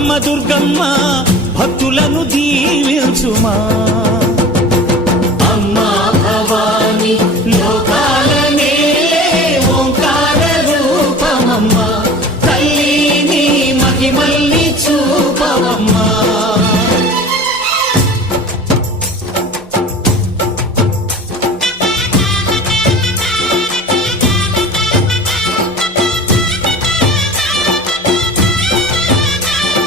అమ్మ దుర్గమ్మ భక్తులను దీవించుమా. అమ్మా భవాని లోకాల నేలే ఓంకార రూపమమ్మ, తల్లి నీ మహిమల్ని చూపవమ్మా.